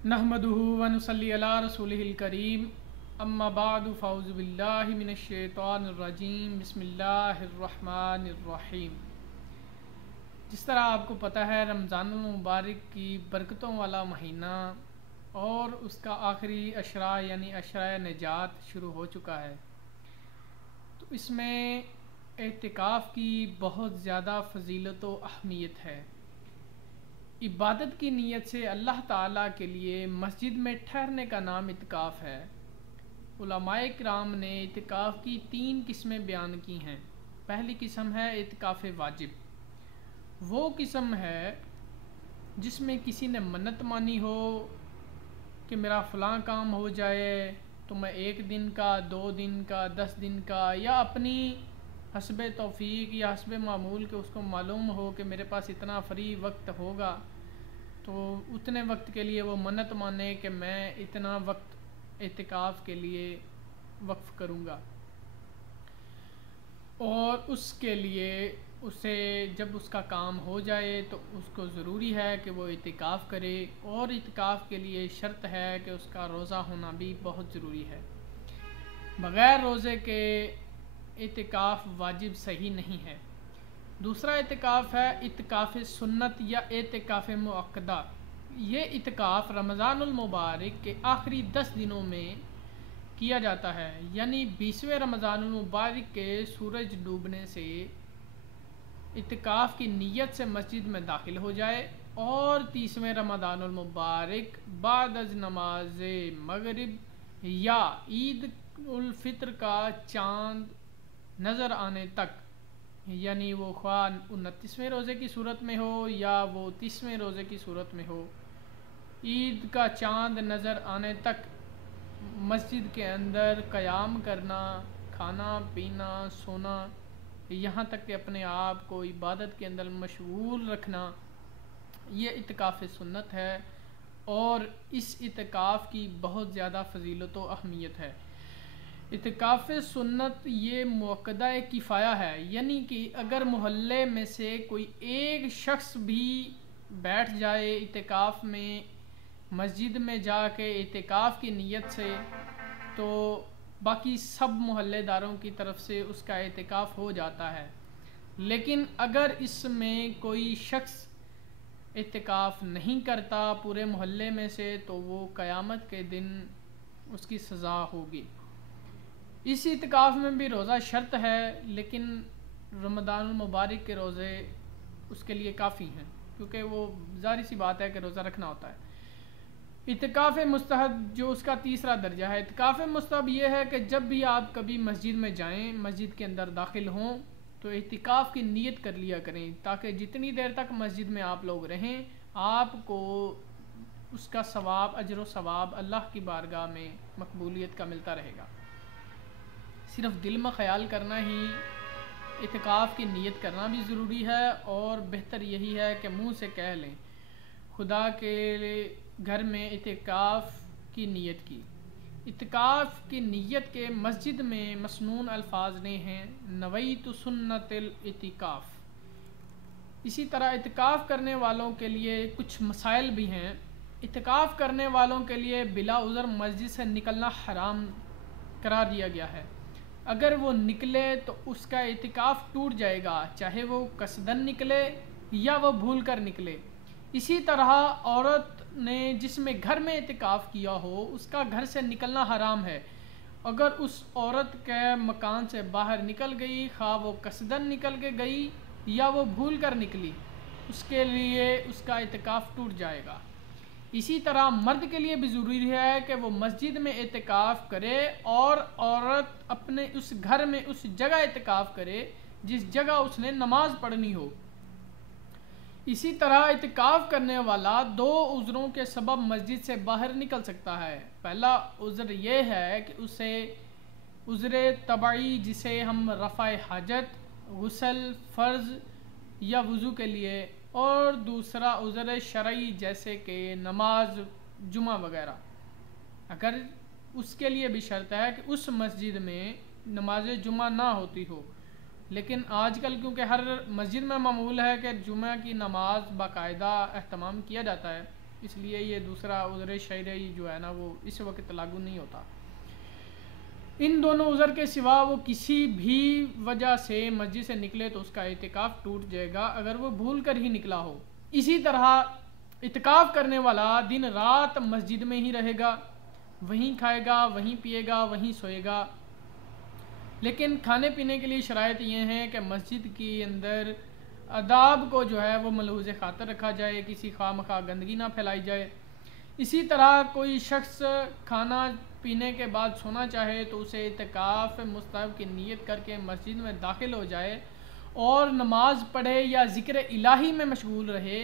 نحمده ونصلي علی رسولہ الکریم اما بعد فاعوذ باللہ من الشیطان الرجیم بسم اللہ الرحمن الرحیم۔ جس طرح آپ کو پتہ ہے رمضان المبارک کی برکتوں والا مہینہ اور اس کا آخری عشرہ یعنی عشرہ نجات شروع ہو چکا ہے، تو اس میں اعتکاف کی بہت زیادہ فضیلت و اہمیت ہے۔ عبادت کی نیت سے اللہ تعالیٰ کے لیے مسجد میں ٹھہرنے کا نام اعتکاف ہے۔ علماء کرام نے اعتکاف کی 3 قسمیں بیان کی ہیں۔ پہلی قسم ہے اعتکاف واجب۔ وہ قسم ہے جس میں کسی نے منت مانی ہو کہ میرا فلاں کام ہو جائے تو میں 1 دن کا، 2 دن کا، 10 دن کا، یا اپنی حسب توفیق یا حسب معمول کہ اس کو معلوم ہو کہ میرے پاس اتنا فری وقت ہوگا تو اتنے وقت کے لیے وہ منت مانے کہ میں اتنا وقت اعتکاف کے لیے وقف کروں گا، اور اس کے لیے اسے جب اس کا کام ہو جائے تو اس کو ضروری ہے کہ وہ اعتکاف کرے، اور اعتکاف کے لیے شرط ہے کہ اس کا روزہ ہونا بھی بہت ضروری ہے۔ بغیر روزے کے اعتکاف واجب صحیح نہیں ہے۔ دوسرا اعتکاف ہے اعتکاف سنت یا اعتکاف مؤکدہ۔ یہ اعتکاف رمضان المبارک کے آخری 10 دنوں میں کیا جاتا ہے، یعنی 20ویں رمضان المبارک کے سورج ڈوبنے سے اعتکاف کی نیت سے مسجد میں داخل ہو جائے، اور 30ویں رمضان المبارک بعد از نماز مغرب یا عید الفطر کا چاند نظر آنے تک، یعنی وہ خواہ 29ویں روزے کی صورت میں ہو یا وہ 30ویں روزے کی صورت میں ہو، عید کا چاند نظر آنے تک مسجد کے اندر قیام کرنا، کھانا پینا سونا، یہاں تک کہ اپنے آپ کو عبادت کے اندر مشغول رکھنا، یہ اعتکاف سنت ہے، اور اس اعتکاف کی بہت زیادہ فضیلت و اہمیت ہے۔ اعتکاف سنت یہ مؤکدہ کفایہ ہے، یعنی کہ اگر محلے میں سے کوئی ایک شخص بھی بیٹھ جائے اعتکاف میں، مسجد میں جا کے اعتکاف کی نیت سے، تو باقی سب محلے داروں کی طرف سے اس کا اعتکاف ہو جاتا ہے۔ لیکن اگر اس میں کوئی شخص اعتکاف نہیں کرتا پورے محلے میں سے، تو وہ قیامت کے دن اس کی سزا ہوگی۔ اس اعتکاف میں بھی روزہ شرط ہے، لیکن رمضان المبارک کے روزے اس کے لیے کافی ہیں، کیونکہ وہ ظاہر سی بات ہے کہ روزہ رکھنا ہوتا ہے۔ اعتکاف مستحب جو اس کا تیسرا درجہ ہے، اعتکاف مستحب یہ ہے کہ جب بھی آپ کبھی مسجد میں جائیں، مسجد کے اندر داخل ہوں، تو اعتکاف کی نیت کر لیا کریں، تاکہ جتنی دیر تک مسجد میں آپ لوگ رہیں آپ کو اس کا ثواب، اجر و ثواب اللہ کی بارگاہ میں مقبولیت کا ملتا رہے گا۔ صرف دل میں خیال کرنا ہی اعتکاف کی نیت کرنا بھی ضروری ہے، اور بہتر یہی ہے کہ منہ سے کہہ لیں خدا کے گھر میں اعتکاف کی نیت کی۔ اعتکاف کی نیت کے مسجد میں مسنون الفاظ نے ہیں، نویت سنت الاعتکاف۔ اسی طرح اعتکاف کرنے والوں کے لیے کچھ مسائل بھی ہیں۔ اعتکاف کرنے والوں کے لیے بلا عذر مسجد سے نکلنا حرام قرار دیا گیا ہے۔ اگر وہ نکلے تو اس کا اعتکاف ٹوٹ جائے گا، چاہے وہ قصدن نکلے یا وہ بھول کر نکلے۔ اسی طرح عورت نے جس میں گھر میں اعتکاف کیا ہو اس کا گھر سے نکلنا حرام ہے۔ اگر اس عورت کے مکان سے باہر نکل گئی، خواہ وہ قصدن نکل کے گئی یا وہ بھول کر نکلی، اس کے لیے اس کا اعتکاف ٹوٹ جائے گا۔ اسی طرح مرد کے لیے بھی ضروری ہے کہ وہ مسجد میں اعتکاف کرے، اور عورت اپنے اس گھر میں اس جگہ اعتکاف کرے جس جگہ اس نے نماز پڑھنی ہو۔ اسی طرح اعتکاف کرنے والا 2 عذروں کے سبب مسجد سے باہر نکل سکتا ہے۔ پہلا عذر یہ ہے کہ اسے عذر طبعی، جسے ہم رفع حاجت، غسل فرض یا وضو کے لیے، اور دوسرا عذر شرعی جیسے کہ نماز جمعہ وغیرہ، اگر اس کے لیے بھی شرط ہے کہ اس مسجد میں نماز جمعہ نہ ہوتی ہو۔ لیکن آج کل کیونکہ ہر مسجد میں معمول ہے کہ جمعہ کی نماز باقاعدہ اہتمام کیا جاتا ہے، اس لیے یہ دوسرا عذر شرعی جو ہے نا وہ اس وقت لاگو نہیں ہوتا۔ ان دونوں عذر کے سوا وہ کسی بھی وجہ سے مسجد سے نکلے تو اس کا اعتکاف ٹوٹ جائے گا اگر وہ بھول کر ہی نکلا ہو۔ اسی طرح اعتکاف کرنے والا دن رات مسجد میں ہی رہے گا، وہیں کھائے گا، وہیں پیے گا، وہیں سوئے گا، لیکن کھانے پینے کے لیے شرائط یہ ہیں کہ مسجد کے اندر آداب کو جو ہے وہ ملحوظ خاطر رکھا جائے، کسی خواہ مخواہ گندگی نہ پھیلائی جائے۔ اسی طرح کوئی شخص کھانا پینے کے بعد سونا چاہے تو اسے اعتکاف مستحب کی نیت کر کے مسجد میں داخل ہو جائے اور نماز پڑھے یا ذکر الہی میں مشغول رہے،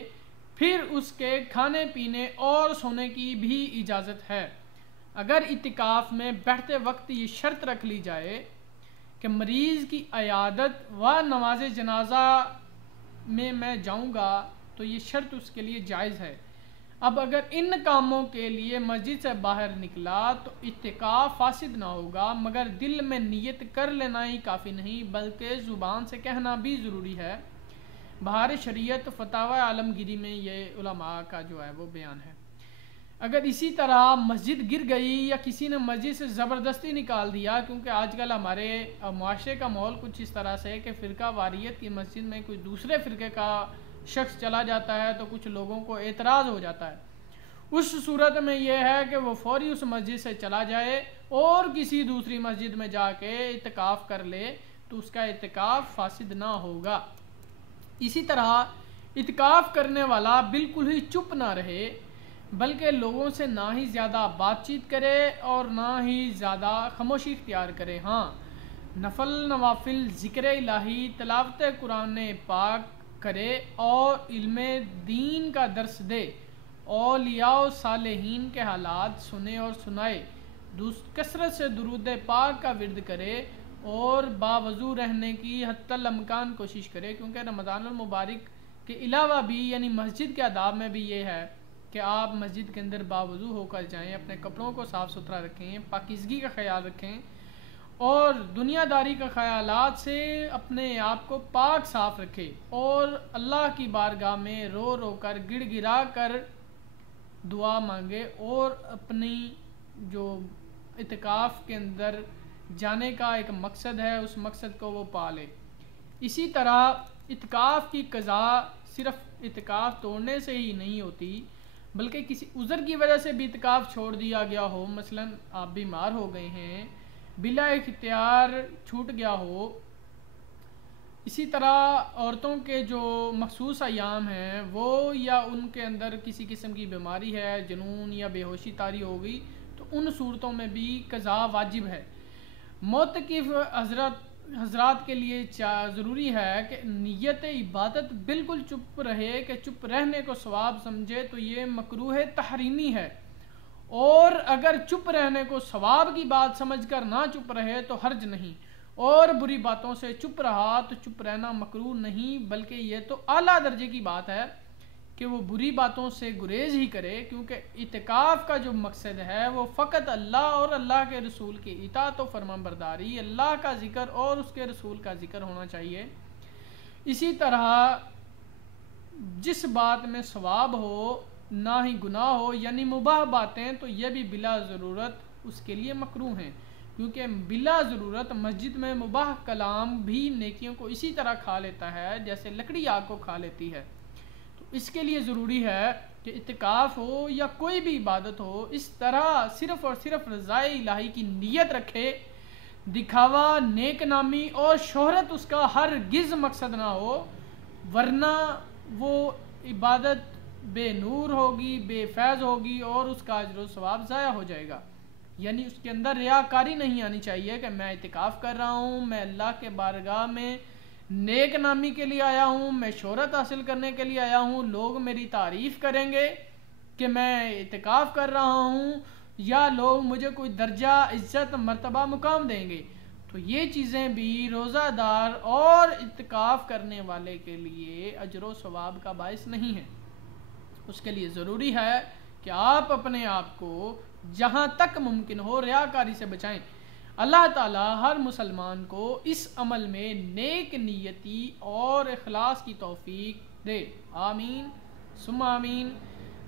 پھر اس کے کھانے پینے اور سونے کی بھی اجازت ہے۔ اگر اعتکاف میں بیٹھتے وقت یہ شرط رکھ لی جائے کہ مریض کی عیادت و نماز جنازہ میں جاؤں گا تو یہ شرط اس کے لیے جائز ہے۔ اب اگر ان کاموں کے لیے مسجد سے باہر نکلا تو اعتکاف فاسد نہ ہوگا، مگر دل میں نیت کر لینا ہی کافی نہیں بلکہ زبان سے کہنا بھی ضروری ہے۔ بہار شریعت فتاوی عالمگیری میں یہ علماء کا جو ہے وہ بیان ہے۔ اگر اسی طرح مسجد گر گئی یا کسی نے مسجد سے زبردستی نکال دیا، کیونکہ آج کل ہمارے معاشرے کا ماحول کچھ اس طرح سے ہے کہ فرقہ واریت کی مسجد میں کوئی دوسرے فرقے کا شخص چلا جاتا ہے تو کچھ لوگوں کو اعتراض ہو جاتا ہے۔ اس صورت میں یہ ہے کہ وہ فوری اس مسجد سے چلا جائے اور کسی دوسری مسجد میں جا کے اعتکاف کر لے تو اس کا اعتکاف فاسد نہ ہوگا۔ اسی طرح اعتکاف کرنے والا بالکل ہی چپ نہ رہے بلکہ لوگوں سے نہ ہی زیادہ بات چیت کرے اور نہ ہی زیادہ خاموشی اختیار کرے۔ ہاں، نفل نوافل، ذکر الہی، تلاوت قرآن پاک کرے اور علم دین کا درس دے، اولیاء و صالحین کے حالات سنے اور سنائے، کثرت سے درود پاک کا ورد کرے اور باوضو رہنے کی حتی الامکان کوشش کرے، کیونکہ رمضان المبارک کے علاوہ بھی یعنی مسجد کے آداب میں بھی یہ ہے کہ آپ مسجد کے اندر باوضو ہو کر جائیں، اپنے کپڑوں کو صاف ستھرا رکھیں، پاکیزگی کا خیال رکھیں اور دنیا داری کا خیالات سے اپنے آپ کو پاک صاف رکھے اور اللہ کی بارگاہ میں رو رو کر گڑ گڑا کر دعا مانگے اور اپنی جو اعتکاف کے اندر جانے کا ایک مقصد ہے اس مقصد کو وہ پالے۔ اسی طرح اعتکاف کی قضا صرف اعتکاف توڑنے سے ہی نہیں ہوتی بلکہ کسی عذر کی وجہ سے بھی اعتکاف چھوڑ دیا گیا ہو، مثلا آپ بیمار ہو گئے ہیں، بلا اختیار چھوٹ گیا ہو۔ اسی طرح عورتوں کے جو مخصوص ایام ہیں وہ یا ان کے اندر کسی قسم کی بیماری ہے، جنون یا بے ہوشی طاری ہو گئی تو ان صورتوں میں بھی قضا واجب ہے۔ معتکف حضرات کے لیے ضروری ہے کہ نیت عبادت بالکل چپ رہے، کہ چپ رہنے کو ثواب سمجھے تو یہ مکروہ تحریمی ہے، اور اگر چپ رہنے کو ثواب کی بات سمجھ کر نہ چپ رہے تو حرج نہیں، اور بری باتوں سے چپ رہا تو چپ رہنا مکروہ نہیں بلکہ یہ تو اعلیٰ درجے کی بات ہے کہ وہ بری باتوں سے گریز ہی کرے، کیونکہ اعتکاف کا جو مقصد ہے وہ فقط اللہ اور اللہ کے رسول کی اطاعت و فرمان برداری، اللہ کا ذکر اور اس کے رسول کا ذکر ہونا چاہیے۔ اسی طرح جس بات میں ثواب ہو نہ ہی گناہ ہو یعنی مباح باتیں تو یہ بھی بلا ضرورت اس کے لیے مکروہ ہیں، کیونکہ بلا ضرورت مسجد میں مباح کلام بھی نیکیوں کو اسی طرح کھا لیتا ہے جیسے لکڑی آگ کو کھا لیتی ہے۔ تو اس کے لیے ضروری ہے کہ اعتکاف ہو یا کوئی بھی عبادت ہو اس طرح صرف اور صرف رضائے الہی کی نیت رکھے، دکھاوا، نیک نامی اور شہرت اس کا ہرگز مقصد نہ ہو، ورنہ وہ عبادت بے نور ہوگی، بے فیض ہوگی اور اس کا اجر و ثواب ضائع ہو جائے گا۔ یعنی اس کے اندر ریاکاری نہیں آنی چاہیے کہ میں اعتکاف کر رہا ہوں، میں اللہ کے بارگاہ میں نیک نامی کے لیے آیا ہوں، میں شہرت حاصل کرنے کے لیے آیا ہوں، لوگ میری تعریف کریں گے کہ میں اعتکاف کر رہا ہوں یا لوگ مجھے کوئی درجہ، عزت، مرتبہ، مقام دیں گے، تو یہ چیزیں بھی روزہ دار اور اعتکاف کرنے والے کے لیے اجر و ثواب کا باعث نہیں ہے۔ اس کے لیے ضروری ہے کہ آپ اپنے آپ کو جہاں تک ممکن ہو ریاکاری سے بچائیں۔ اللہ تعالی ہر مسلمان کو اس عمل میں نیک نیتی اور اخلاص کی توفیق دے، آمین ثم آمین۔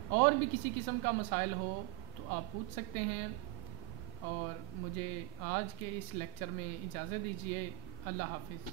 اور بھی کسی قسم کا مسائل ہو تو آپ پوچھ سکتے ہیں، اور مجھے آج کے اس لیکچر میں اجازت دیجیے۔ اللہ حافظ۔